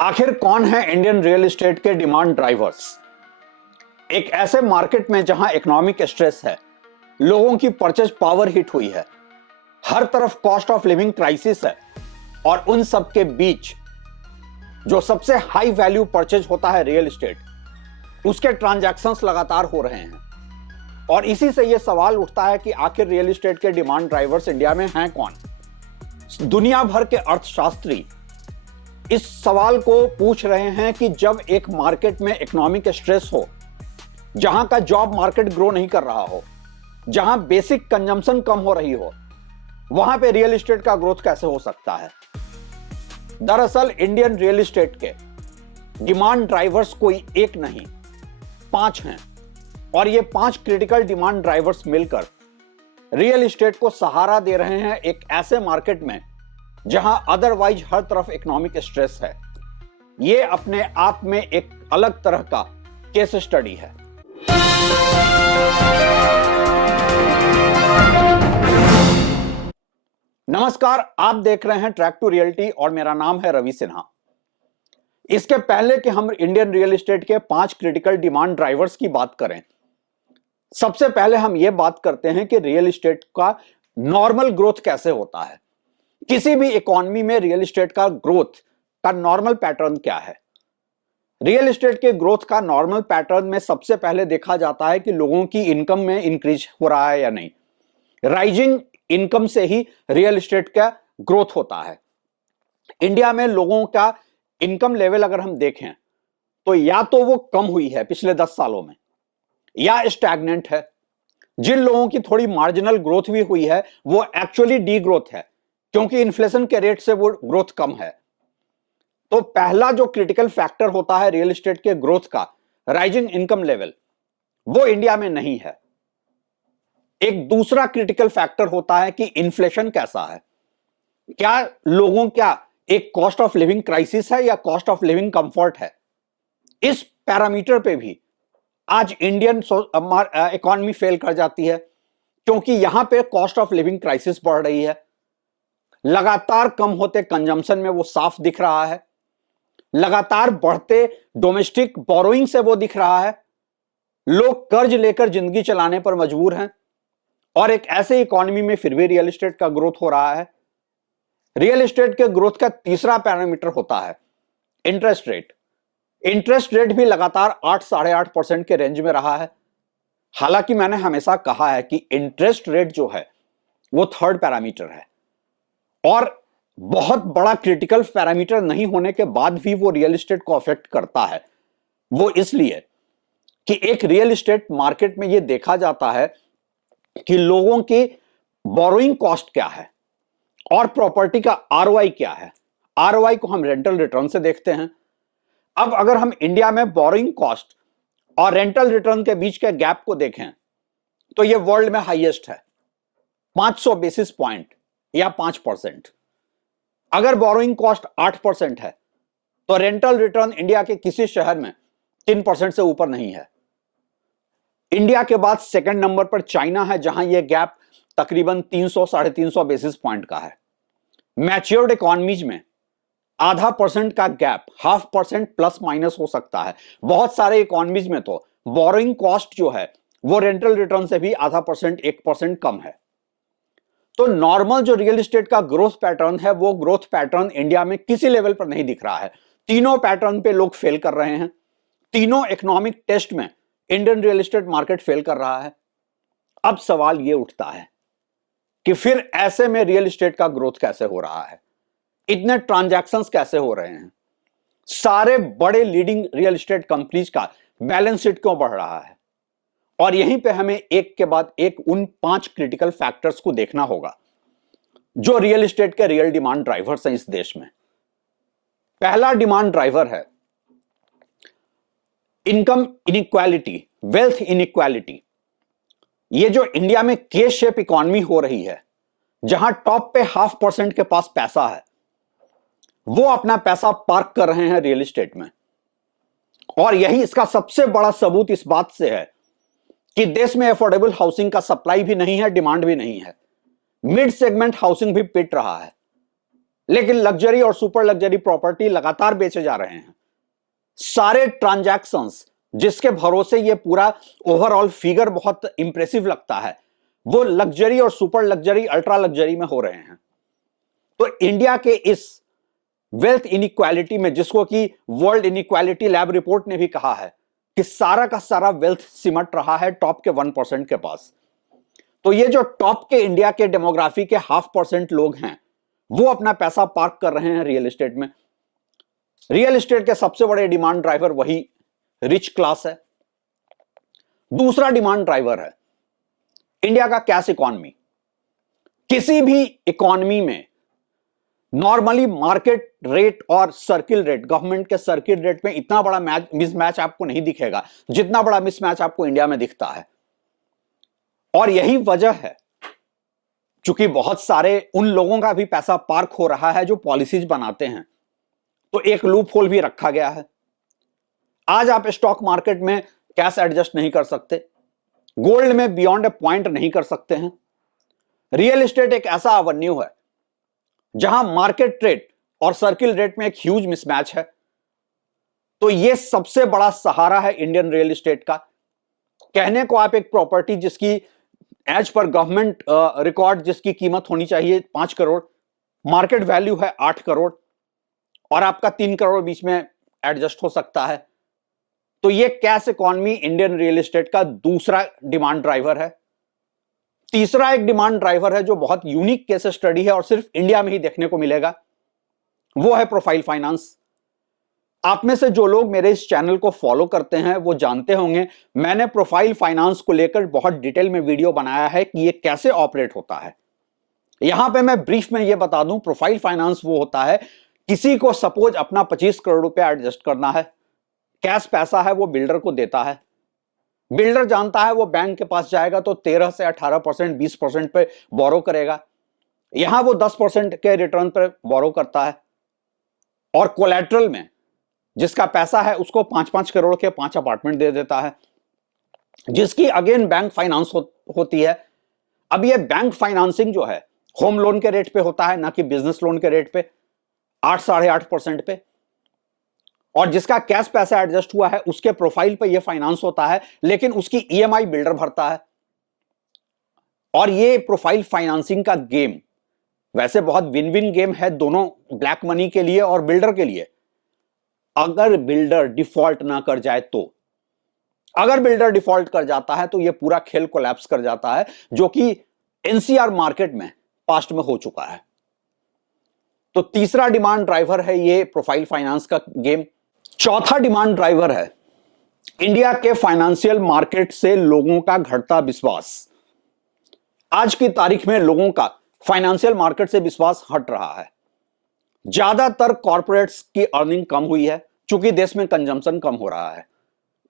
आखिर कौन है इंडियन रियल एस्टेट के डिमांड ड्राइवर्स? एक ऐसे मार्केट में जहां इकोनॉमिक स्ट्रेस है, लोगों की परचेज पावर हिट हुई है, हर तरफ कॉस्ट ऑफ लिविंग क्राइसिस है और उन सब के बीच जो सबसे हाई वैल्यू परचेज होता है रियल एस्टेट, उसके ट्रांजैक्शंस लगातार हो रहे हैं। और इसी से यह सवाल उठता है कि आखिर रियल एस्टेट के डिमांड ड्राइवर्स इंडिया में हैं कौन? दुनिया भर के अर्थशास्त्री इस सवाल को पूछ रहे हैं कि जब एक मार्केट में इकोनॉमिक स्ट्रेस हो, जहां का जॉब मार्केट ग्रो नहीं कर रहा हो, जहां बेसिक कंजम्पशन कम हो रही हो, वहां पे रियल एस्टेट का ग्रोथ कैसे हो सकता है? दरअसल इंडियन रियल एस्टेट के डिमांड ड्राइवर्स कोई एक नहीं, 5 हैं और ये 5 क्रिटिकल डिमांड ड्राइवर्स मिलकर रियल एस्टेट को सहारा दे रहे हैं एक ऐसे मार्केट में जहां अदरवाइज हर तरफ इकोनॉमिक स्ट्रेस है। यह अपने आप में एक अलग तरह का केस स्टडी है। नमस्कार, आप देख रहे हैं ट्रैक टू रियलिटी और मेरा नाम है रवि सिन्हा। इसके पहले कि हम इंडियन रियल एस्टेट के 5 क्रिटिकल डिमांड ड्राइवर्स की बात करें, सबसे पहले हम यह बात करते हैं कि रियल एस्टेट का नॉर्मल ग्रोथ कैसे होता है। किसी भी इकोनॉमी में रियल एस्टेट का ग्रोथ का नॉर्मल पैटर्न क्या है? रियल एस्टेट के ग्रोथ का नॉर्मल पैटर्न में सबसे पहले देखा जाता है कि लोगों की इनकम में इंक्रीज हो रहा है या नहीं। राइजिंग इनकम से ही रियल एस्टेट का ग्रोथ होता है। इंडिया में लोगों का इनकम लेवल अगर हम देखें तो या तो वो कम हुई है पिछले 10 सालों में या स्टैग्नेंट है। जिन लोगों की थोड़ी मार्जिनल ग्रोथ भी हुई है वो एक्चुअली डी ग्रोथ है, क्योंकि इन्फ्लेशन के रेट से वो ग्रोथ कम है। तो पहला जो क्रिटिकल फैक्टर होता है रियल एस्टेट के ग्रोथ का, राइजिंग इनकम लेवल, वो इंडिया में नहीं है। एक दूसरा क्रिटिकल फैक्टर होता है कि इन्फ्लेशन कैसा है। क्या लोगों क्या एक कॉस्ट ऑफ लिविंग क्राइसिस है या कॉस्ट ऑफ लिविंग कंफर्ट है? इस पैरामीटर पे भी आज इंडियन इकोनॉमी फेल कर जाती है, क्योंकि यहां पे कॉस्ट ऑफ लिविंग क्राइसिस बढ़ रही है। लगातार कम होते कंजम्पशन में वो साफ दिख रहा है। लगातार बढ़ते डोमेस्टिक बोरोइंग से वो दिख रहा है। लोग कर्ज लेकर जिंदगी चलाने पर मजबूर हैं और एक ऐसे इकोनॉमी में फिर भी रियल एस्टेट का ग्रोथ हो रहा है। रियल एस्टेट के ग्रोथ का तीसरा पैरामीटर होता है इंटरेस्ट रेट। इंटरेस्ट रेट भी लगातार 8-8.5% के रेंज में रहा है। हालांकि मैंने हमेशा कहा है कि इंटरेस्ट रेट जो है वो थर्ड पैरामीटर है और बहुत बड़ा क्रिटिकल पैरामीटर नहीं होने के बाद भी वो रियल एस्टेट को अफेक्ट करता है। वो इसलिए कि एक रियल एस्टेट मार्केट में ये देखा जाता है कि लोगों की बोरोइंग कॉस्ट क्या है और प्रॉपर्टी का आरओआई क्या है। आरओआई को हम रेंटल रिटर्न से देखते हैं। अब अगर हम इंडिया में बोरोइंग कॉस्ट और रेंटल रिटर्न के बीच के गैप को देखें तो ये वर्ल्ड में हाईएस्ट है, 500 बेसिस पॉइंट या 5%। अगर बोरोइंग कॉस्ट 8% है तो रेंटल रिटर्न इंडिया के किसी शहर में 3% से ऊपर नहीं है। इंडिया के बाद सेकंड नंबर पर चाइना है, जहां यह गैप तकरीबन 300-350 बेसिस पॉइंट का है। मैच्योर्ड इकोनॉमीज में 0.5% का गैप 0.5% प्लस माइनस हो सकता है। बहुत सारे इकोनॉमीज में तो बोरोइंग कॉस्ट जो है वो रेंटल रिटर्न से भी 0.5%, 1% कम है। तो नॉर्मल जो रियल एस्टेट का ग्रोथ पैटर्न है वो ग्रोथ पैटर्न इंडिया में किसी लेवल पर नहीं दिख रहा है। तीनों पैटर्न पे लोग फेल कर रहे हैं। तीनों इकोनॉमिक टेस्ट में Indian real estate market fail कर रहा है। अब सवाल ये उठता है कि फिर ऐसे में रियल एस्टेट का ग्रोथ कैसे हो रहा है? इतने ट्रांजैक्शंस कैसे हो रहे हैं? सारे बड़े लीडिंग रियल एस्टेट कंपनीज का बैलेंस शीट क्यों बढ़ रहा है? और यहीं पे हमें एक के बाद एक उन 5 क्रिटिकल फैक्टर्स को देखना होगा जो रियल एस्टेट के रियल डिमांड ड्राइवर्स हैं इस देश में। पहला डिमांड ड्राइवर है इनकम इनइक्वालिटी, वेल्थ इनइक्वालिटी। ये जो इंडिया में के शेप इकोनॉमी हो रही है, जहां टॉप पे 0.5% के पास पैसा है, वो अपना पैसा पार्क कर रहे हैं रियल एस्टेट में। और यही इसका सबसे बड़ा सबूत इस बात से है कि देश में अफोर्डेबल हाउसिंग का सप्लाई भी नहीं है, डिमांड भी नहीं है। मिड सेगमेंट हाउसिंग भी पिट रहा है। लेकिन लग्जरी और सुपर लग्जरी प्रॉपर्टी लगातार बेचे जा रहे हैं। सारे ट्रांजैक्शंस जिसके भरोसे ये पूरा ओवरऑल फिगर बहुत इंप्रेसिव लगता है, वो लग्जरी और सुपर लग्जरी अल्ट्रा लग्जरी में हो रहे हैं। तो इंडिया के इस वेल्थ इनइक्वालिटी में, जिसको कि वर्ल्ड इनइक्वालिटी लैब रिपोर्ट ने भी कहा है कि सारा का सारा वेल्थ सिमट रहा है टॉप के 1% के पास। तो ये जो टॉप के इंडिया के डेमोग्राफी के 0.5% लोग हैं, वो अपना पैसा पार्क कर रहे हैं रियल एस्टेट में। रियल एस्टेट के सबसे बड़े डिमांड ड्राइवर वही रिच क्लास है। दूसरा डिमांड ड्राइवर है इंडिया का कैश इकॉनमी। किसी भी इकॉनमी में नॉर्मली मार्केट रेट और सर्किल रेट, गवर्नमेंट के सर्किल रेट में इतना बड़ा मिसमैच आपको नहीं दिखेगा जितना बड़ा मिसमैच आपको इंडिया में दिखता है। और यही वजह है क्योंकि बहुत सारे उन लोगों का भी पैसा पार्क हो रहा है जो पॉलिसीज बनाते हैं, तो एक लूप होल भी रखा गया है। आज आप स्टॉक मार्केट में कैश एडजस्ट नहीं कर सकते, गोल्ड में बियॉन्ड ए पॉइंट नहीं कर सकते हैं। रियल एस्टेट एक ऐसा एवेन्यू है जहां मार्केट रेट और सर्किल रेट में एक ह्यूज मिसमैच है। तो यह सबसे बड़ा सहारा है इंडियन रियल एस्टेट का। कहने को आप एक प्रॉपर्टी जिसकी एज पर गवर्नमेंट रिकॉर्ड जिसकी कीमत होनी चाहिए 5 करोड़, मार्केट वैल्यू है 8 करोड़ और आपका 3 करोड़ बीच में एडजस्ट हो सकता है। तो ये cash economy Indian real estate का दूसरा डिमांड ड्राइवर है। तीसरा एक डिमांड ड्राइवर है जो बहुत यूनिक केस स्टडी है और सिर्फ इंडिया में ही देखने को मिलेगा, वो है प्रोफाइल फाइनेंस। आप में से जो लोग मेरे इस चैनल को फॉलो करते हैं वो जानते होंगे मैंने प्रोफाइल फाइनेंस को लेकर बहुत डिटेल में वीडियो बनाया है कि ये कैसे ऑपरेट होता है। यहां पे मैं ब्रीफ में ये बता दूं, प्रोफाइल फाइनेंस वो होता है किसी को सपोज अपना 25 करोड़ रुपया एडजस्ट करना है, कैश पैसा है वो बिल्डर को देता है। बिल्डर जानता है वो बैंक के पास जाएगा तो 13 से 18%, 20% पे बोरो करेगा। यहां वो 10% के रिटर्न पर बोरो करता है और कोलैटरल में जिसका पैसा है उसको 5-5 करोड़ के 5 अपार्टमेंट दे देता है, जिसकी अगेन बैंक फाइनेंस होती है। अब ये बैंक फाइनेंसिंग जो है होम लोन के रेट पे होता है, ना कि बिजनेस लोन के रेट पे 8-8.5% पे। और जिसका कैश पैसा एडजस्ट हुआ है उसके प्रोफाइल पे ये फाइनेंस होता है, लेकिन उसकी ईएमआई बिल्डर भरता है। और ये प्रोफाइल फाइनेंसिंग का गेम वैसे बहुत विन विन गेम है दोनों, ब्लैक मनी के लिए और बिल्डर के लिए। अगर बिल्डर डिफॉल्ट ना कर जाए तो, अगर बिल्डर डिफॉल्ट कर जाता है तो यह पूरा खेल कोलैप्स कर जाता है, जो कि एनसीआर मार्केट में पास्ट में हो चुका है। तो तीसरा डिमांड ड्राइवर है ये प्रोफाइल फाइनेंस का गेम। चौथा डिमांड ड्राइवर है इंडिया के फाइनेंशियल मार्केट से लोगों का घटता विश्वास। आज की तारीख में लोगों का फाइनेंशियल मार्केट से विश्वास हट रहा है। ज्यादातर कॉर्पोरेट्स की अर्निंग कम हुई है क्योंकि देश में कंजम्पशन कम हो रहा है,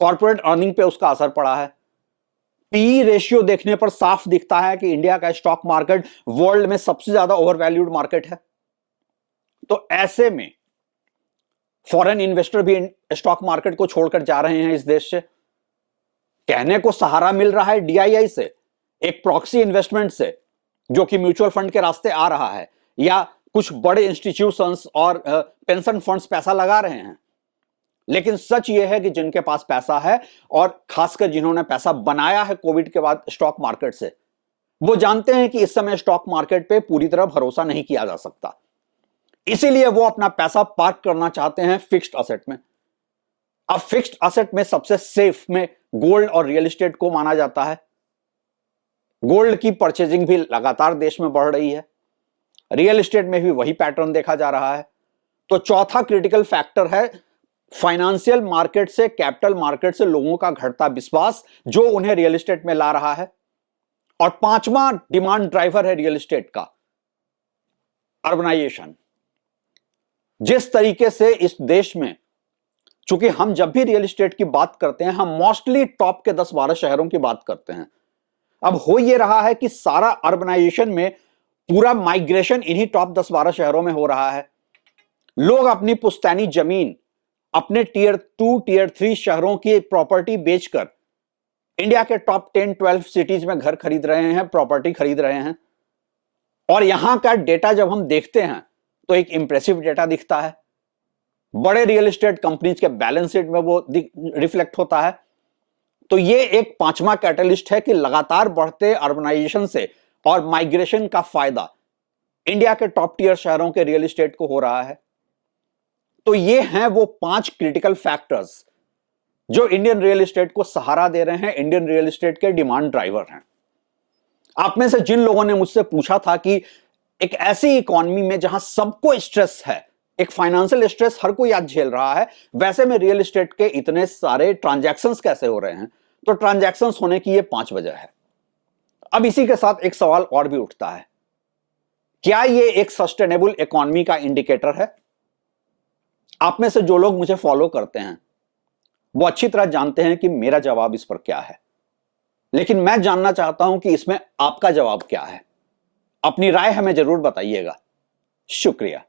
कॉर्पोरेट अर्निंग पे उसका असर पड़ा है। पीई रेशियो देखने पर साफ दिखता है कि इंडिया का स्टॉक मार्केट वर्ल्ड में सबसे ज्यादा ओवरवैल्यूड मार्केट है। तो ऐसे में फॉरेन इन्वेस्टर भी स्टॉक मार्केट को छोड़कर जा रहे हैं इस देश से। कहने को सहारा मिल रहा है डीआईआई से, एक प्रॉक्सी इन्वेस्टमेंट से जो कि म्यूचुअल फंड के रास्ते आ रहा है, या कुछ बड़े इंस्टीट्यूशंस और पेंशन फंड्स पैसा लगा रहे हैं। लेकिन सच यह है कि जिनके पास पैसा है और खासकर जिन्होंने पैसा बनाया है कोविड के बाद स्टॉक मार्केट से, वो जानते हैं कि इस समय स्टॉक मार्केट पे पूरी तरह भरोसा नहीं किया जा सकता। इसीलिए वो अपना पैसा पार्क करना चाहते हैं फिक्स्ड असेट में। अब फिक्स्ड असेट में सबसे सेफ में गोल्ड और रियल एस्टेट को माना जाता है। गोल्ड की परचेजिंग भी लगातार देश में बढ़ रही है, रियल एस्टेट में भी वही पैटर्न देखा जा रहा है। तो चौथा क्रिटिकल फैक्टर है फाइनेंशियल मार्केट से, कैपिटल मार्केट से लोगों का घटता विश्वास, जो उन्हें रियल एस्टेट में ला रहा है। और पांचवा डिमांड ड्राइवर है रियल एस्टेट का अर्बनाइजेशन। जिस तरीके से इस देश में, चूंकि हम जब भी रियल एस्टेट की बात करते हैं हम मोस्टली टॉप के 10-12 शहरों की बात करते हैं। अब हो यह रहा है कि सारा अर्बनाइजेशन में पूरा माइग्रेशन इन्हीं टॉप 10-12 शहरों में हो रहा है। लोग अपनी पुश्तैनी जमीन अपने टीयर 2, टीयर 3 शहरों की प्रॉपर्टी बेचकर इंडिया के टॉप 10-12 सिटीज में घर खरीद रहे हैं, प्रॉपर्टी खरीद रहे हैं। और यहां का डेटा जब हम देखते हैं तो एक इंप्रेसिव डेटा दिखता है। बड़े रियल एस्टेट कंपनीज के बैलेंस शीट में वो रिफ्लेक्ट होता है। तो ये एक पांचवा कैटलिस्ट है कि लगातार बढ़ते अर्बनाइजेशन से और माइग्रेशन का फायदा इंडिया के टॉप टियर शहरों के रियल एस्टेट को हो रहा है। तो ये हैं वो 5 क्रिटिकल फैक्टर्स जो इंडियन रियल एस्टेट को सहारा दे रहे हैं, इंडियन रियल एस्टेट के डिमांड ड्राइवर हैं। आप में से जिन लोगों ने मुझसे पूछा था कि एक ऐसी इकोनॉमी में जहां सबको स्ट्रेस है, एक फाइनेंशियल स्ट्रेस हर कोई आज झेल रहा है, वैसे में रियल एस्टेट के इतने सारे ट्रांजैक्शंस कैसे हो रहे हैं? तो ट्रांजैक्शंस होने की ये 5 वजह है। अब इसी के साथ एक सवाल और भी उठता है, क्या ये एक सस्टेनेबल इकोनॉमी का इंडिकेटर है? आप में से जो लोग मुझे फॉलो करते हैं वो अच्छी तरह जानते हैं कि मेरा जवाब इस पर क्या है, लेकिन मैं जानना चाहता हूं कि इसमें आपका जवाब क्या है। अपनी राय हमें जरूर बताइएगा। शुक्रिया।